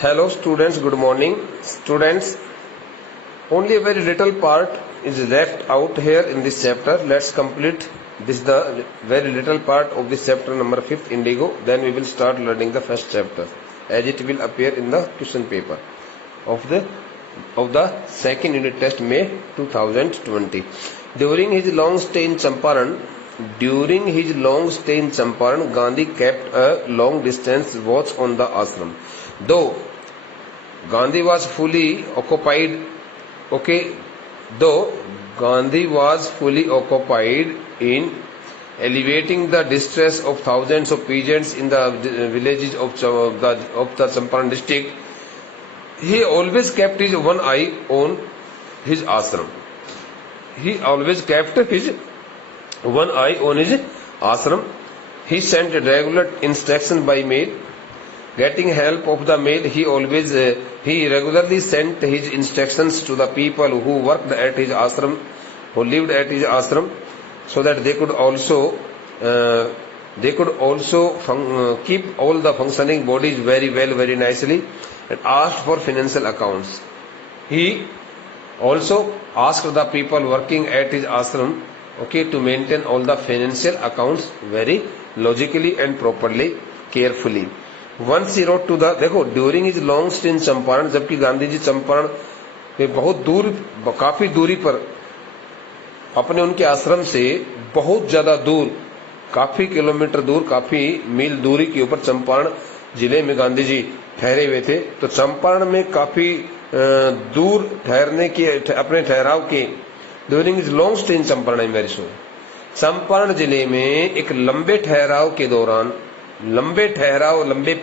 Hello students, good morning. Students, only a very little part is left out here in this chapter. Let's complete this the very little part of this chapter number 5 Indigo. Then we will start learning the first chapter as it will appear in the question paper of the second unit test May 2020. During his long stay in Champaran, Gandhi kept a long distance watch on the ashram. Though Gandhi was fully occupied in alleviating the distress of thousands of peasants in the villages of the Champaran district, he always kept his one eye on his ashram. He sent regular instructions by mail. Getting help of the mail, he regularly sent his instructions to the people who worked at his ashram, who lived at his ashram, so that they could also keep all the functioning bodies very well, very nicely, and asked for financial accounts. He also asked the people working at his ashram, to maintain all the financial accounts very logically and properly, carefully. Once he wrote to the during his long stay in Champaran, जबकि गांधी जी चंपारण में काफी दूरी पर अपने उनके आश्रम से बहुत ज्यादा दूर, काफी किलोमीटर दूर, काफी मील दूरी के ऊपर चंपारण जिले में गांधी जी ठहरे हुए थे. तो चंपारण में काफी दूर ठहरने के अपने ठहराव के during his long stay in Champaran very so Champaran जिले में एक लंबे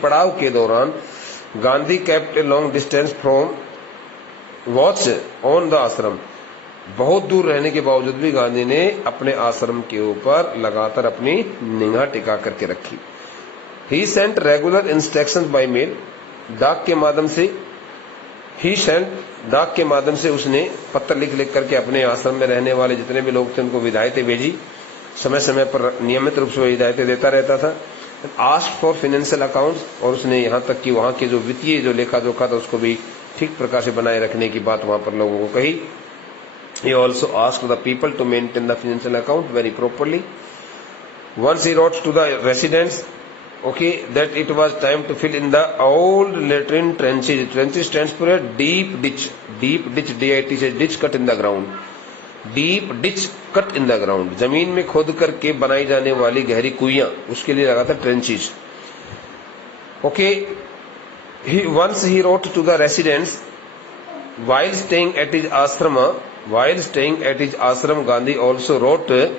पड़ाव के दौरान Gandhi kept a long distance from watch on the आश्रम. बहुत दूर रहने के बावजूद भी गांधी ने अपने आश्रम के ऊपर लगातार अपनी निगाह टिका करके रखी. He sent regular instructions by mail. डाक के माध्यम से उसने पत्र लिख करके अपने आश्रम में रहने वाले जितने भी लोग थे उनको विदायतें भेजी. समय समय पर नियमित रूप से विदायतें देता रहता था. आस्क्ड फॉर फाइनेंशियल अकाउंट्स, और उसने यहाँ तक कि वहां के जो वित्तीय जो लेखा जोखा था उसको भी ठीक प्रकार से बनाए रखने की बात वहां पर लोगों को कही. He also asked the people to maintain the financial account very properly. Once he wrote to the residents, that it was time to fill in the old latrine trenches. Trenches stands for a deep ditch, DIT says ditch cut in the ground. Deep ditch cut in the ground. जमीन में खोद करके बनाई जाने वाली गहरी कुइयां, उसके लिए लगा था trenches. Once he wrote to the residents while staying at his ashram, Gandhi also wrote to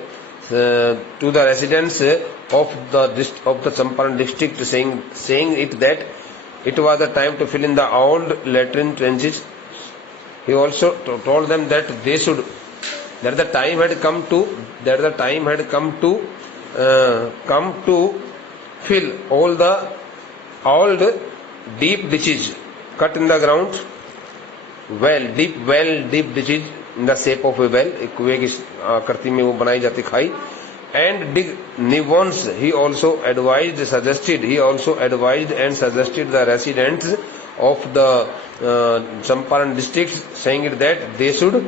the residents of the Champaran district saying it that it was the time to fill in the old latrine trenches. He also told them that the time had come to fill all the old deep ditches cut in the ground, deep ditches in the shape of a well, एक कुएं की आकृति में वो बनाई जाती खाई, and dig new ones. He also advised and suggested the residents of the Champaran district, saying that they should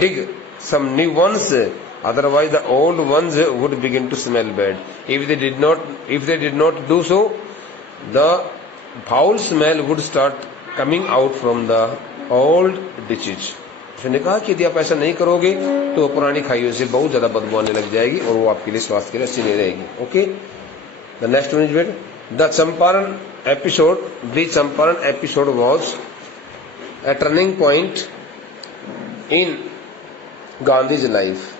dig some new ones, otherwise the old ones would begin to smell bad. If they did not do so, the foul smell would start coming out from the old ditches. उसने कहा कि यदि आप ऐसा नहीं करोगे तो पुरानी खाइयों से बहुत ज्यादा बदबू आने लग जाएगी और वो आपके लिए स्वास्थ्य के लिए अच्छी नहीं रहेगी. The next one is the Champaran episode was a turning point in Gandhi's life.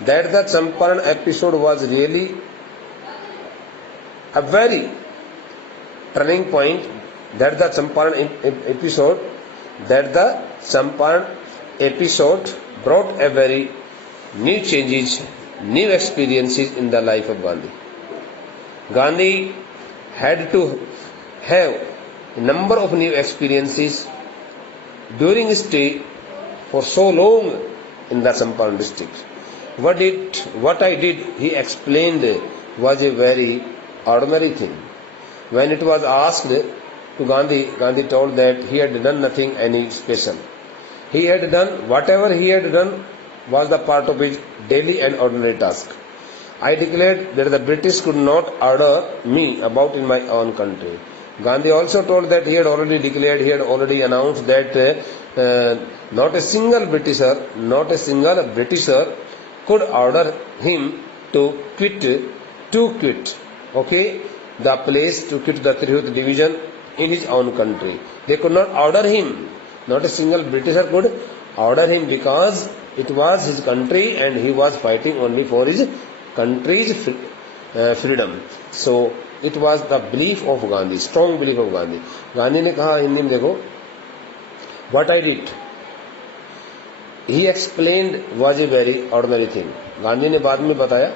That the Champaran episode was really a very turning point. That the Champaran episode brought a very new changes, new experiences in the life of Gandhi. Gandhi had to have a number of new experiences during his stay for so long in the Champaran district. What I did, he explained, was a very ordinary thing. When it was asked to Gandhi told that he had done nothing any special. He had done whatever he had done was the part of his daily and ordinary task. I declared that the British could not order me about in my own country. Gandhi also told that he had already announced that not a single Britisher could order him to quit, the place, to quit the Trihut division in his own country. They could not order him. Not a single Britisher could order him because it was his country and he was fighting only for his country's freedom. So it was the belief of Gandhi, strong belief of Gandhi. Gandhi ने कहा हिंदी में देखो, what I did, he explained was a very ordinary thing. Gandhi ने बाद में बताया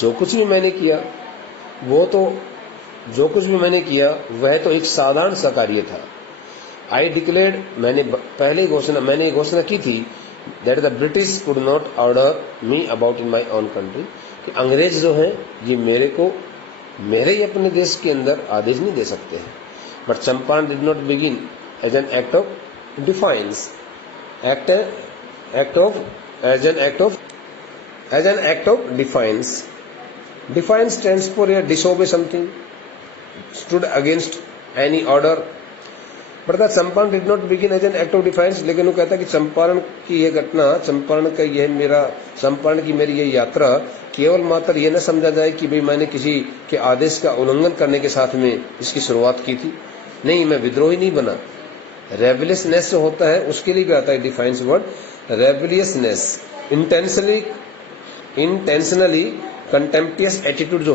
जो कुछ भी मैंने किया वह तो एक साधारण सा कार्य था. I declared, मैंने घोषणा की थी that the British could not order me about in my own country, कि अंग्रेज जो हैं ये मेरे ही अपने देश के अंदर आदेश नहीं दे सकते हैं. But Champaran did not begin as an act of defiance. As an act of defiance. Defiance stands for disobey something, stood against any order. But the Champaran did not begin as an act of defiance. लेकिन वो कहता कि चंपारण की यह घटना, चंपारण की मेरी यह यात्रा केवल मात्र ये न समझा जाए कि भाई मैंने किसी के आदेश का उल्लंघन करने के साथ में इसकी शुरुआत की थी. नहीं, मैं विद्रोही नहीं बना. रेबलियसनेस जो होता है उसके लिए भी आता है डिफाइंस वर्ड. रेबलियसनेस, इंटेंशनली कंटेम्प्टियस एटीट्यूड जो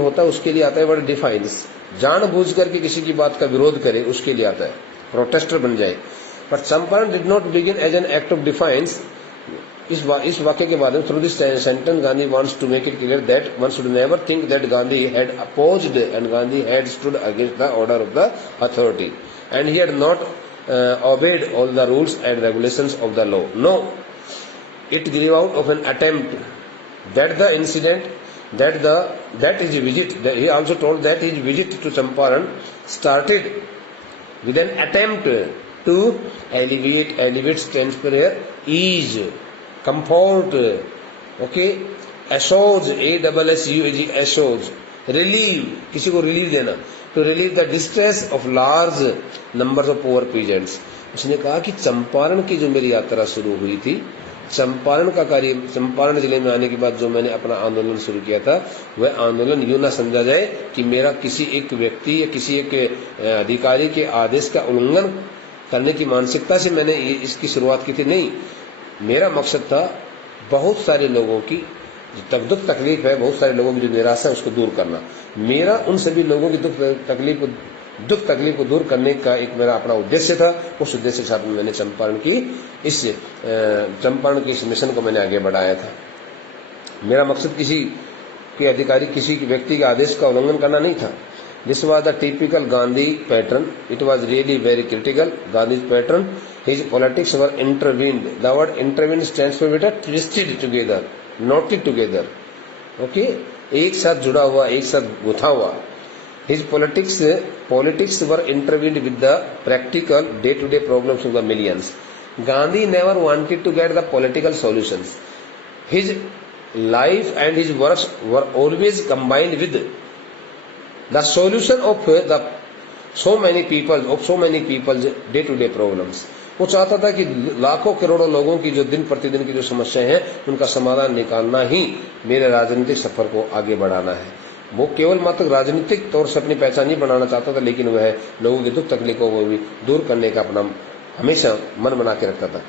होता है, उसके लिए आता है वर्ड डिफाइंस. जानबूझ करके किसी की बात का विरोध करे उसके लिए आता है, प्रोटेस्टर बन जाए. But Champaran did not begin as an act of defiance. इस वाक्य के बाद through this sentence Gandhi wants to make it clear that one should never think that Gandhi had opposed and Gandhi had stood against the order of the authority and he had not obeyed all the rules and regulations of the law. No, it grew out of an attempt that the incident, that his visit, he also told that his visit to Champaran started with an attempt to elevate stands for here, ease, comfort, assuage, assuage, relieve, किसी को relief देना, to relieve the distress of large numbers of poor peasants. उसने कहा कि चंपारण की जो मेरी यात्रा शुरू हुई थी, चंपारण जिले में आने के बाद जो मैंने अपना आंदोलन शुरू किया था, वह आंदोलन यूं ना समझा जाए कि मेरा किसी एक व्यक्ति या किसी एक अधिकारी के आदेश का उल्लंघन करने की मानसिकता से मैंने इसकी शुरुआत की थी. नहीं, मेरा मकसद था बहुत सारे लोगों की दुख तकलीफ है, बहुत सारे लोगों की जो निराशा है उसको दूर करना. मेरा उन सभी लोगों की दुख तकलीफ को दूर करने का एक मेरा अपना उद्देश्य था. उस उद्देश्य के साथ मैंने चंपारण की इस मिशन को मैंने आगे बढ़ाया था. मेरा मकसद किसी के अधिकारी, किसी व्यक्ति के आदेश का उल्लंघन करना नहीं था. This was the typical Gandhi pattern. It was really very critical. Gandhi's pattern. His politics were intervened. The word intervened stands for twisted together, knotted together. एक साथ जुड़ा हुआ, एक साथ गुथा हुआ. His politics were intervened with the practical day-to-day problems of the millions. Gandhi never wanted to get the political solutions. His life and his works were always combined with the solution of so many people's day-to-day problems. वो चाहता था कि लाखों करोड़ों लोगों की जो दिन प्रतिदिन की जो समस्याएं हैं उनका समाधान निकालना ही मेरे राजनीतिक सफर को आगे बढ़ाना है. वो केवल मात्र राजनीतिक तौर से अपनी पहचान नहीं बनाना चाहता था, लेकिन वह लोगों की दुख तकलीफों को भी दूर करने का अपना हमेशा मन बना के रखता था.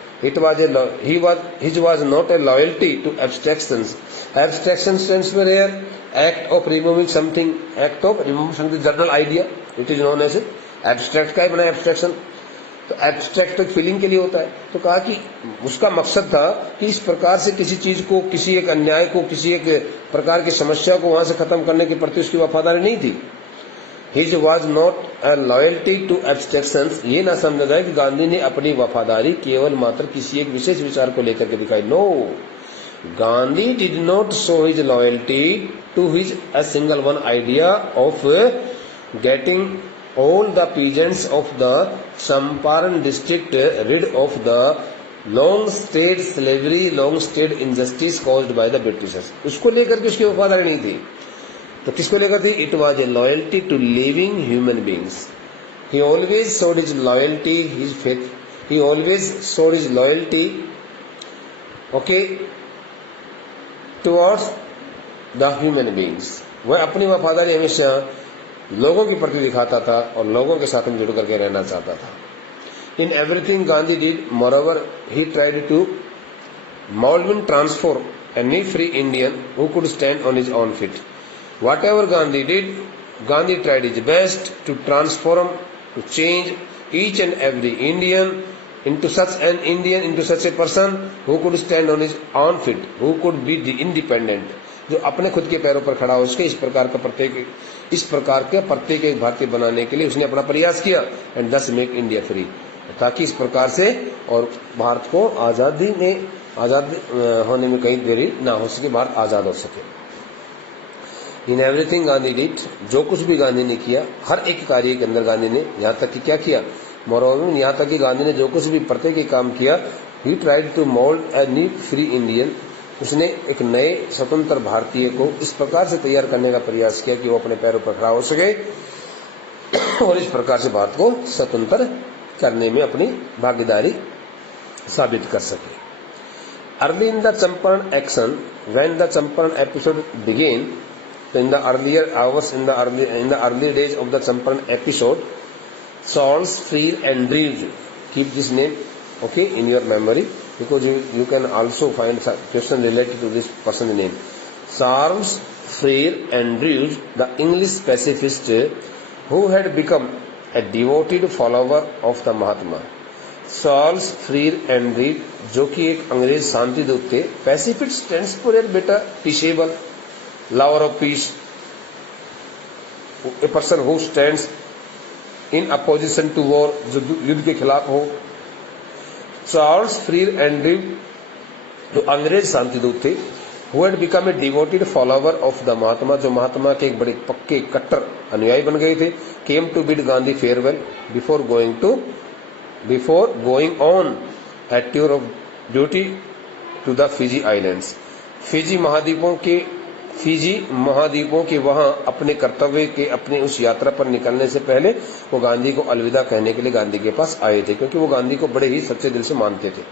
His was not a loyalty to abstractions. Abstraction stands for here act of removing something, general idea. It is known as abstract. का बना abstraction. तो एब्स्ट्रैक्ट एक फीलिंग के लिए होता है. तो कहा कि उसका मकसद था कि इस प्रकार से किसी चीज को, किसी एक अन्याय को, किसी एक प्रकार की समस्या को वहां से खत्म करने के प्रति उसकी वफादारी नहीं थी. His was not a loyalty to abstractions. ये ना समझा जाए कि गांधी ने अपनी वफादारी केवल मात्र किसी एक विशेष विचार को लेकर के दिखाई. No, Gandhi did not show his loyalty to his a single one idea of getting all the peasants of the Champaran district rid of the long stayed slavery, long stayed injustice caused by the Britishers. उसको लेकर के उसकी वफादारी नहीं थी, तो किसको लेकर थी? It was a loyalty to living human beings. He always showed his loyalty, his faith. He always showed his loyalty, okay, towards the human beings. वह अपनी वफादारी हमेशा लोगों के प्रति दिखाता था और लोगों के साथ में जुड़ करके रहना चाहता था. In everything Gandhi did, moreover, he tried to mold and transform any free Indian who could stand on his own feet. Whatever Gandhi did, Gandhi tried his best to transform, to change each and every Indian into such a person who could stand on his own feet, who could be independent, जो अपने खुद के पैरों पर खड़ा हो सके. इस प्रकार के प्रत्येक एक भारतीय बनाने के लिए उसने अपना प्रयास किया. एंड दस मेक इंडिया फ्री, ताकि इस प्रकार से और भारत को आजाद होने में कहीं देरी ना हो सके, भारत आजाद हो सके. इन एवरीथिंग गांधी डिड, जो कुछ भी गांधी ने किया, हर एक कार्य के अंदर गांधी ने, यहाँ तक कि क्या किया, मोरोवर यहाँ तक कि गांधी ने जो कुछ भी प्रत्येक एक काम किया, he tried to mould a new free Indian, उसने एक नए स्वतंत्र भारतीय को इस प्रकार से तैयार करने का प्रयास किया कि वो अपने पैरों पर खड़ा हो सके और इस प्रकार से भारत को स्वतंत्र करने में अपनी भागीदारी साबित कर सके. Early in the Champaran action, when the Champaran episode began, in the earlier hours, in the early days of the Champaran episode, Charles Freer Andrews, keep this name, okay, in your memory, because you can also find some question related to this person's name. Charles Freer Andrews, the English pacifist who had become a devoted follower of the Mahatma. Charles Freer Andrews, जो कि एक अंग्रेज शांति दूत थे. Pacifist stands for बेटा peaceable, lover of peace, a person who stands in opposition to war, जो युद्ध के खिलाफ हो. चार्ल्स फ्रीर एंड्रयू, जो अंग्रेज शांति दूत थे, who had become a devoted follower of the महात्मा, जो महात्मा के एक बड़े पक्के कट्टर अनुयायी बन गए थे, came to bid Gandhi farewell before going on a tour of duty to the Fiji Islands. Fiji महाद्वीपों के वहां अपने कर्तव्य के अपने उस यात्रा पर निकलने से पहले वो गांधी को अलविदा कहने के लिए गांधी के पास आए थे, क्योंकि वो गांधी को बड़े ही सच्चे दिल से मानते थे.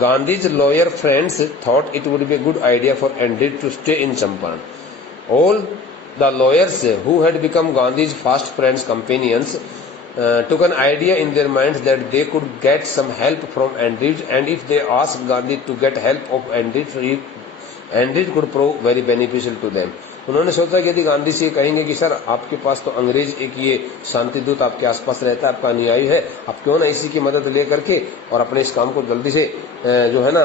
Gandhi's lawyer friends thought it would be a good idea for Andrew to stay in Champaran. All the lawyers who had become Gandhi's fast friends companions took an idea in their minds that they could get some help from Andrews, and if they asked Gandhi to get help of Andrews could prove very beneficial to them. उन्होंने सोचा कि यदि गांधी से कहेंगे कि sir आपके पास तो अंग्रेज एक ये शांति दूत आपके आसपास रहता है, आपका अनुयायी है, आप क्यों ना इसी की मदद ले करके और अपने इस काम को जल्दी से जो है ना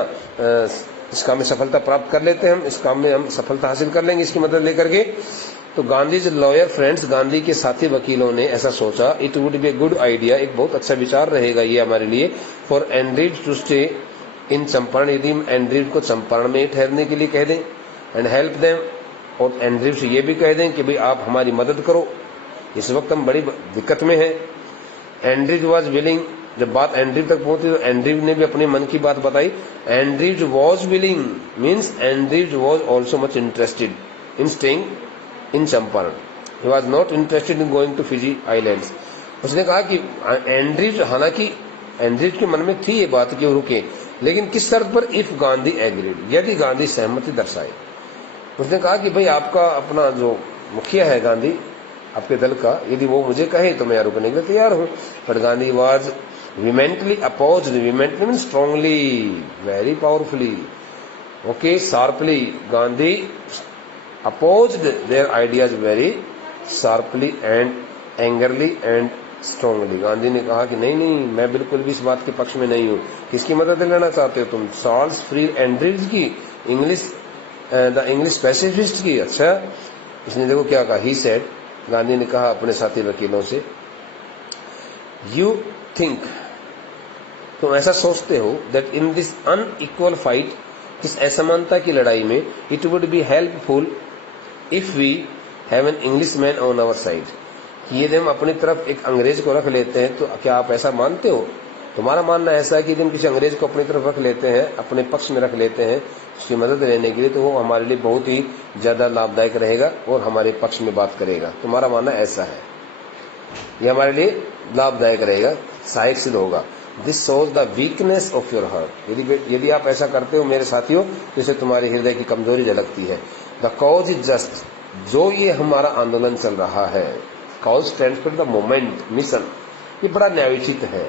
इस काम में सफलता प्राप्त कर लेते हैं, हम इस काम में हम सफलता हासिल कर लेंगे इसकी मदद लेकर के. तो गांधीज लॉयर फ्रेंड्स, गांधी के साथी वकीलों ने ऐसा सोचा, it would be a good idea, एक बहुत अच्छा विचार रहेगा ये हमारे लिए, for Andrews to stay in Champaran, यदि हम एंड्रयूज को चंपारण में ठहरने के लिए कह दें, एंड हेल्प देम, और एंड्रयूज से ये भी कह दें कि भाई आप हमारी मदद करो, इस वक्त हम बड़ी दिक्कत में हैं. एंड्रयूज वाज विलिंग, जब बात एंड्रयूज तक पहुंची तो एंड्रयूज ने भी अपने मन की बात बताई. Andrews was willing means Andrews was also much interested in staying in Champaran. He was not interested in going to Fiji islands. उसने कहा कि एंड्रयूज, हालांकि एंड्रयूज के मन में थी ये बात कि वो रुके, लेकिन किस शर्त पर, इफ गांधी एग्रीड, यदि गांधी सहमति दर्शाए. उसने कहा कि भाई आपका अपना जो मुखिया है गांधी आपके दल का, यदि वो मुझे कहे तो मैं यहाँ रुकने के लिए तैयार हूं. But Gandhi was vehemently opposed, vehemently means strongly, very powerfully, okay, sharply. Gandhi opposed their ideas very sharply and angrily and strongly. Gandhi ने कहा कि नहीं नहीं, मैं बिल्कुल भी इस बात के पक्ष में नहीं हूं. किसकी मदद लेना चाहते हो तुम? चार्ल्स फ्रीर एंड्रयूज की, द इंग्लिश पैसिफिस्ट की. अच्छा, इसने देखो क्या कहा, ही सेड, गांधी ने कहा अपने साथी वकीलों से, यू थिंक, तुम ऐसा सोचते हो, that in this unequal fight, इस असमानता की लड़ाई में, it would be helpful if we have an Englishman on our side, यदि हम अपनी तरफ एक अंग्रेज को रख लेते हैं, तो क्या आप ऐसा मानते हो? तुम्हारा मानना ऐसा है कि यदि हम किसी अंग्रेज को अपनी तरफ रख लेते हैं, अपने पक्ष में रख लेते हैं उसकी मदद लेने के लिए, तो वो हमारे लिए बहुत ही ज्यादा लाभदायक रहेगा और हमारे पक्ष में बात करेगा। तुम्हारा मानना ऐसा है, ये हमारे लिए लाभदायक रहेगा, सहायक सिद्ध होगा। This shows the weakness of your heart. यदि आप ऐसा करते हो मेरे साथियों, तो इससे तुम्हारे हृदय की कमजोरी झलकती है। द कॉज इज जस्ट, जो ये हमारा आंदोलन चल रहा है, cause stand for the moment, mission, ये बड़ा न्यायोचित है,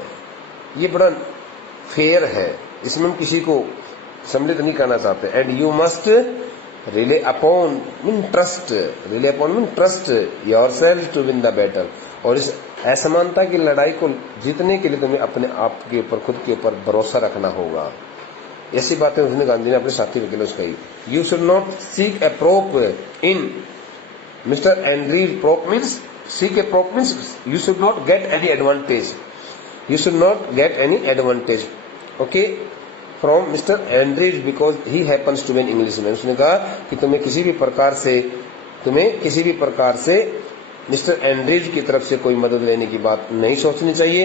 ये बड़ा फेयर है, इसमें हम किसी को सम्मिलित नहीं करना चाहते। And you must rely upon mean trust, rely upon mean trust yourself to win the battle. और इस असमानता की लड़ाई को जीतने के लिए तुम्हें अपने आप के ऊपर, खुद के ऊपर भरोसा रखना होगा। ऐसी बातें उसने गांधी ने अपने साथी वकीलों से कही। You should not seek A prop in mister Andries. Prop means seek A prop means you should not get any advantage, you should not get any advantage, okay, from Mr. Andrews because he happens to be an Englishman। उसने कहा कि तुम्हें किसी भी प्रकार से mister Andries की तरफ से कोई मदद लेने की बात नहीं सोचनी चाहिए,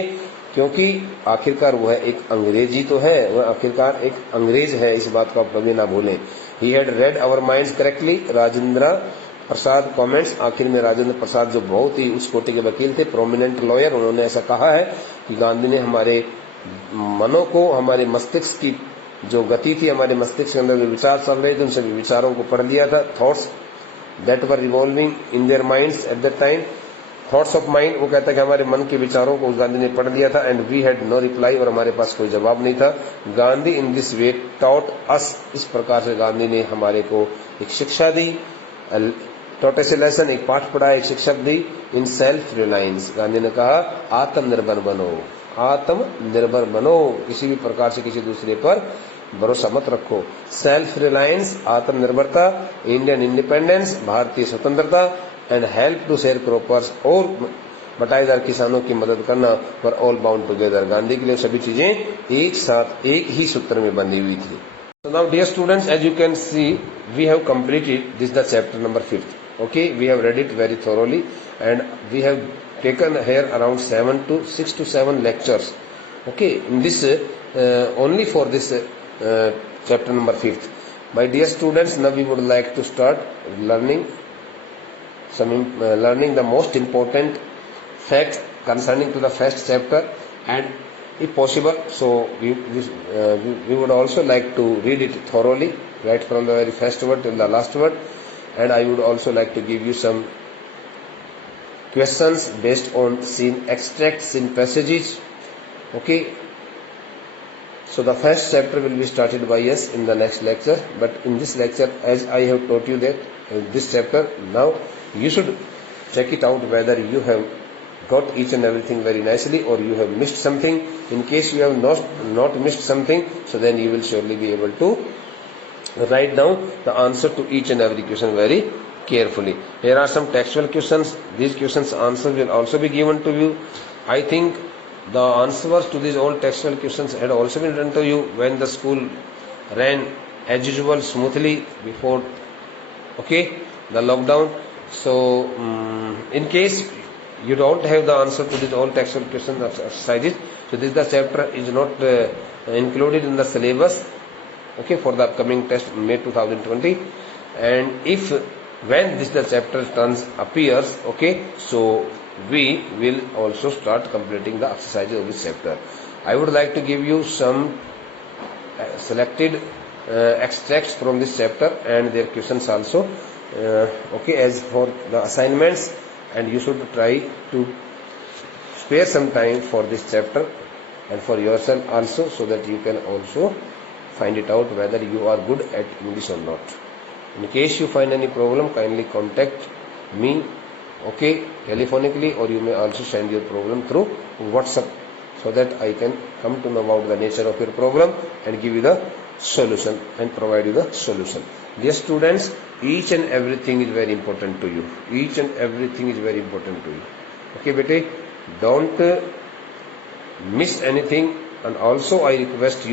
क्योंकि आखिरकार वह एक अंग्रेजी तो है, वह आखिरकार एक अंग्रेज है, इस बात को आप कभी ना भूलें। He had read our minds correctly, Rajendra Prasad comments. आखिर में राजेंद्र प्रसाद जो बहुत ही उस कोटि के वकील थे, प्रोमिनेंट लॉयर, उन्होंने ऐसा कहा है कि गांधी ने हमारे मनों को, हमारे मस्तिष्क की जो गति थी, हमारे मस्तिष्क के अंदर जो विचार चल रहे थे, उन सभी विचारों को पढ़ लिया था। Thoughts that were revolving in their minds at that time, thoughts of mind, वो कहता है कि हमारे मन के विचारों को उस गांधी ने पढ़ लिया था। And we had no reply, और हमारे पास कोई जवाब नहीं था। Gandhi in this way taught us, इस प्रकार से गांधी ने हमारे को एक शिक्षा दी, टॉट एस ए लेसन, एक पाठ पढ़ा, एक शिक्षा दी। इन सेल्फ रिलायंस, गांधी ने कहा आत्मनिर्भर बनो, आत्मनिर्भर बनो, किसी भी प्रकार से किसी दूसरे पर भरोसा मत रखो। सेल्फ रिलायंस, आत्मनिर्भरता, इंडियन इंडिपेंडेंस, भारतीय स्वतंत्रता, and help to sharecroppers, और बटाईदार किसानों की मदद करना, for all bound together. Gandhi के लिए सभी चीजें एक साथ, एक ही सूत्र में बंधी हुई थी। So now dear students, as you can see, we have completed this the chapter number 5th. Okay, we have read it very thoroughly, and we have taken here around 6 to 7 lectures. Okay, in this only for this chapter number 5th. My dear students, now we would like to start learning the most important facts concerning to the first chapter, and if possible, so we would also like to read it thoroughly, right from the very first word till the last word. And I would also like to give you some questions based on scene extracts, scene passages. Okay, so the first chapter will be started by us in the next lecture, but in this lecture, as I have taught you that this chapter, now you should check it out whether you have got each and everything very nicely, or you have missed something. In case you have not missed something, so then you will surely be able to write down the answer to each and every question very carefully. Here are some textual questions. These questions answers will also be given to you. I think the answers to these all textual questions had also been done to you when the school ran as usual smoothly before the lockdown. So in case you don't have the answer to these all textual questions exercises, so this the chapter is not included in the syllabus for the upcoming test May 2020. And if when this the chapter turns appears, so we will also start completing the exercises of this chapter. I would like to give you some selected extracts from this chapter and their questions also, as for the assignments, and you should try to spare some time for this chapter and for yourself also, so that you can also find it out whether you are good at English or not. In case you find any problem, kindly contact me, telephonically, or you may also send your problem through WhatsApp, so that I can come to know about the nature of your problem and give you the solution and provide you the solution. Dear students, each and everything is very important to you. Each and everything is very important to you. Okay, bete, don't miss anything. And also I request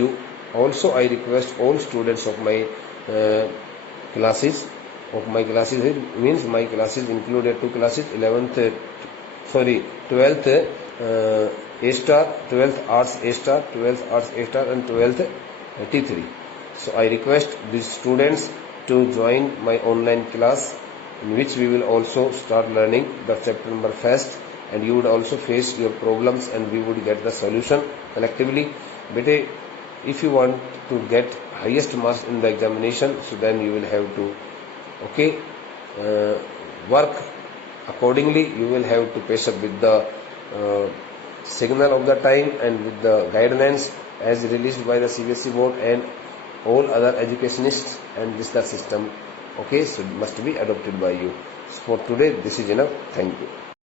all students of my classes, of my classes means my classes included 2 classes, 12th A star, 12th arts A star, 12th arts A star and 12th T3. So I request these students to join my online class, in which we will also start learning the chapter number first, and you would also face your problems and we would get the solution collectively. But if you want to get highest marks in the examination, so then you will have to work accordingly. You will have to pace up with the signal of the time and with the guidelines as released by the CBSE board and all other educationists, and this is the system. So it must be adopted by you. So for today this is enough. Thank you.